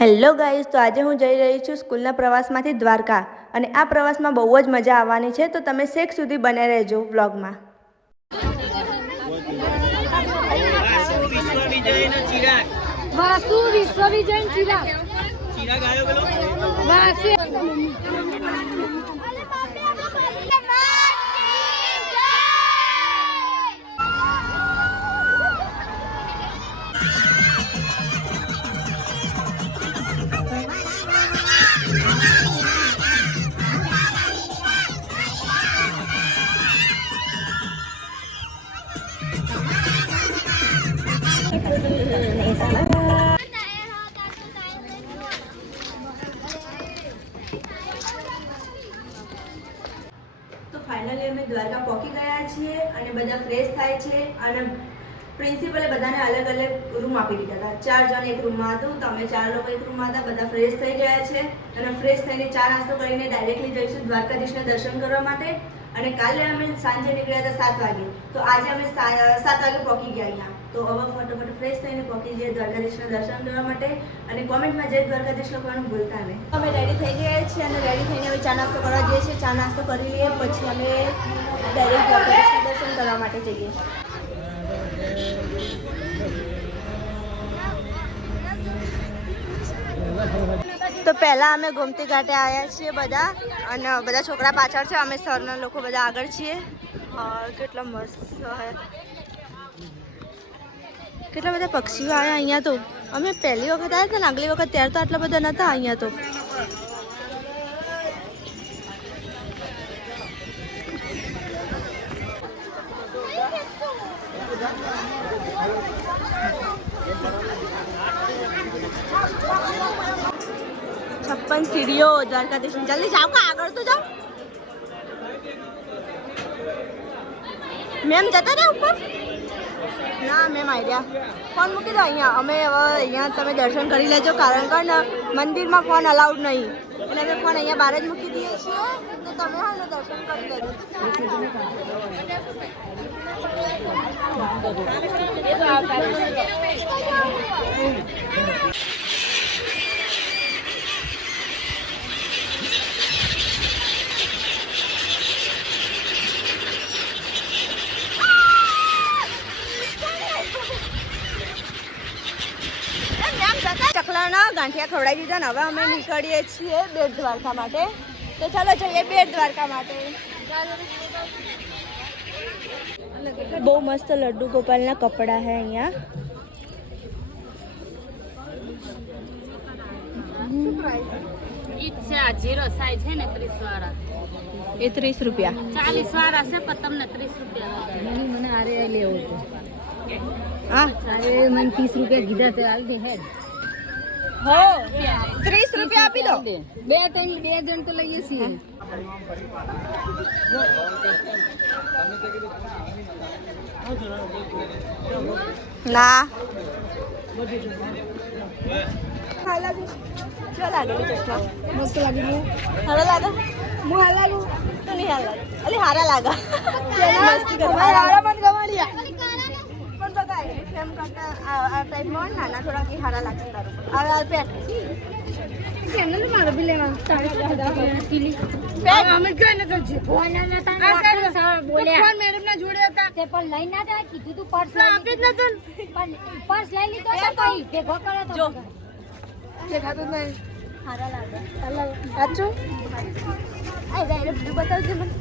Hello guys, તો આજે હું જઈ રહી છું સ્કૂલના પ્રવાસમાંથી દ્વારકા અને આ પ્રવાસમાં બહુ જ મજા આવવાની છે, તો તમે છેક સુધી બને રહેજો વ્લોગમાં. તો ફાઇનલી અમે દ્વારકા પહોંચી ગયા છીએ અને બધા ફ્રેશ થાય છે અને પ્રિન્સિપલે બધાને અલગ અલગ રૂમ આપી દીધા હતા. 4 જણ એક રૂમમાં હતું, તો અમે 4 લોકો એક રૂમમાં હતા. બધા ફ્રેશ થઈ ગયા છે અને ફ્રેશ થઈને ચા નાસ્તો કરીને ડાયરેક્ટલી જઈશું દ્વારકાધીશના દર્શન કરવા માટે. અને કાલે અમે સાંજે નીકળ્યા હતા 7 વાગે, તો આજે અમે 7 વાગે પહોંચી ગયા અહીંયા. તો હવે ફટાફટ ફ્રેશ થઈને પહોંચી જઈએ દ્વારકાધીશના દર્શન કરવા માટે. અને કોમેન્ટમાં જય દ્વારકાધીશ લખવાનું ભૂલતા નહીં. અમે રેડી થઈ ગયા છીએ અને રેડી થઈને હવે ચા નાસ્તો કરવા જઈએ છીએ. ચા નાસ્તો કરી લઈએ પછી અમે ડાયરેક્ટ દ્વારકાધીશના દર્શન કરવા માટે જઈએ. તો પહેલાં અમે ગોમતી ઘાટે આવ્યા છીએ બધા, અને બધા છોકરા પાછળ છે, અમે સરના લોકો બધા આગળ છીએ. કેટલા મસ્ત છે, કેટલા બધા પક્ષીઓ આવ્યા અહીંયા. તો અમે પહેલી વખત આવ્યા હતા ને, આગલી વખત ત્યારે તો આટલા બધા નહોતા અહીંયા. તો 56 સીડીઓ દ્વારકાધીશ. જલ્દી જાઓ, કા આગળ તો જાઓ. મેમ જતા રહ્યા ઉપર? ના મેમ આવી રહ્યા. ફોન મૂકી દો અહીંયા. અમે હવે અહીંયા તમે દર્શન કરી લેજો, કારણ કે ને મંદિરમાં ફોન અલાઉડ નહીં, એટલે અમે ફોન અહીંયા બહાર જ મૂકી દઈએ છીએ. તો તમે હા ને દર્શન કરી લેજો. ચકલાના ગાંઠિયા ખવડાવી દીધા ને હવે અમે નીકળીએ છીએ બેટ દ્વારકા માટે. તો ચાલો જઈએ બેટ દ્વારકા માટે. બહુ મસ્ત લડ્ડુ ગોપાલના કપડા હે અહીંયા. जीरो साइज है ना 30 वाला એ 30 રૂપિયા. 40 वाला से पतम ने 30 रुपया મને આરે લેવો તો હા અરે મને 30 રૂપિયા કીધા તે આલ દે હેડ હો 30 રૂપિયા આપી દો. બે જણ તો લઈએ છીએ. ના ચો લાગે ચશ્મા મસ્ત લાગે. હારા લાગે હું હારા લાગુ તો નહીં હારા લાગે. અલી હારા લાગે મસ્તી કરવા હારા મત ગવાડિયા પણ તો કાઈ ફેમ કરતા આ ટાઈપમાં નાના થોડા કે હારા લાગે. તારું આ પેટ કેમને મારો બી લેવાનું પીલી પેટ અમે કઈ ન કરજે ફોના નતા આ બોલે ફોન મેડમ ના જોડે હતા તે પણ લઈ ના જાય કીધું તું પર્સ આપી જ નતું પણ પર્સ લઈ લીધો તો કઈ ભેગો કરે તો જો દેખાતું નહીં. હારા લાગે સાચું. આ ડાયરેક્ટ બ્લુ બતાવજે મને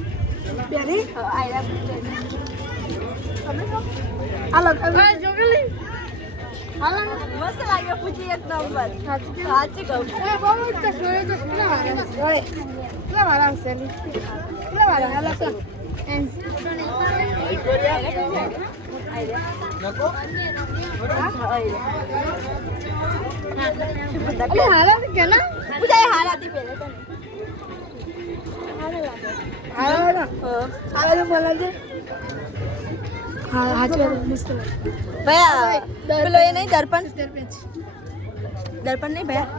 પ્યારી. આયરા બ્લુ આ લગાવ જોગલી. હાલા મસ્ત લાગે. પૂછી એક નંબર. સાચી કહું બહુ મસ્ત સોરે તો કેટલા વાળા હશે કેટલા વાળા હાલા તો પેલો એ નહીં દર્પણ નહીં ભયા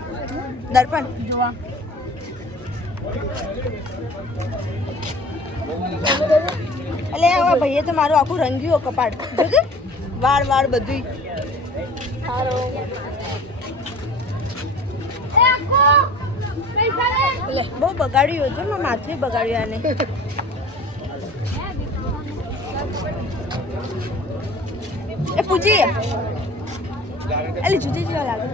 દર્પણ જોવા એટલે હવે ભાઈએ તો મારું આખું રંગ્યું કપાળ જોજે વાળ બધું. સારો બહુ બગાડ્યું હતું મારા માથે બગાડ્યું આને એ પૂજી એલી જુદી જેવા લાગે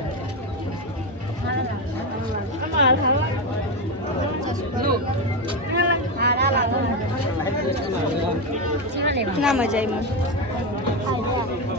ના મજા આવી મને